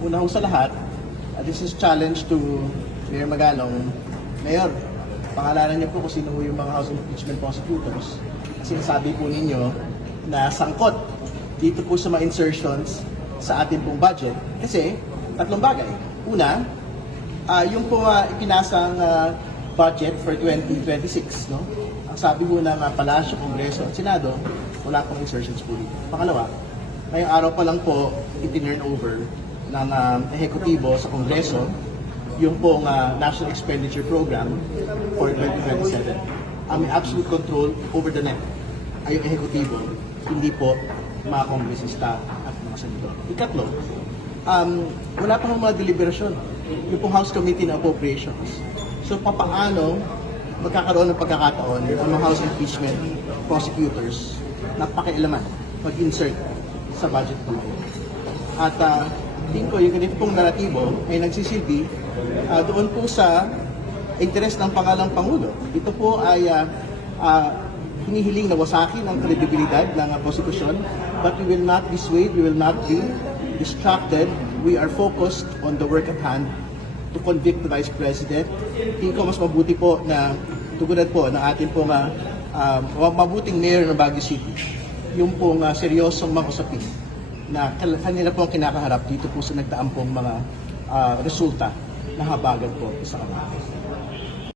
Una ho sa lahat, this is challenge to Mayor Magalong. Mayor, pangalanan niyo po kung sino yung mga House Impeachment Prosecutors. Sinasabi po ninyo na sangkot dito po sa mga insertions sa ating pong budget. Kasi, tatlong bagay. Una, yung po ipinasang budget for 2026, no? Ang sabi po ng Palasyo, Kongreso at Senado, wala pong insertions po dito. Pangalawa, ngayong araw pa lang po itinurn over ng ehekutibo sa Kongreso yung pong National Expenditure Program for 2027. Ang may absolute control over the net ay yung ehekutibo, hindi po mga kongresista at mga senador. Ikatlo, wala pa mga deliberasyon yung pong House Committee on Appropriations. So papaano magkakaroon ng pagkakataon ang mga House Impeachment Prosecutors na pakialaman, mag-insert sa budget po ngayon. At tingin ko yung ganito pong naratibo ay nagsisilbi doon po sa interes ng pangalang Pangulo. Ito po ay hinihiling na wasakin ang kredibilidad ng prosecution, but we will not be swayed, we will not be distracted. We are focused on the work at hand to convict the Vice President. Tingin ko mas mabuti po na tugunan po ng ating pong mabuting mayor ng Baguio City, yung pong seryosong mga usapin na kanila po ang kinakaharap dito po sa nagdaang pong mga resulta na habagan po sa kanila.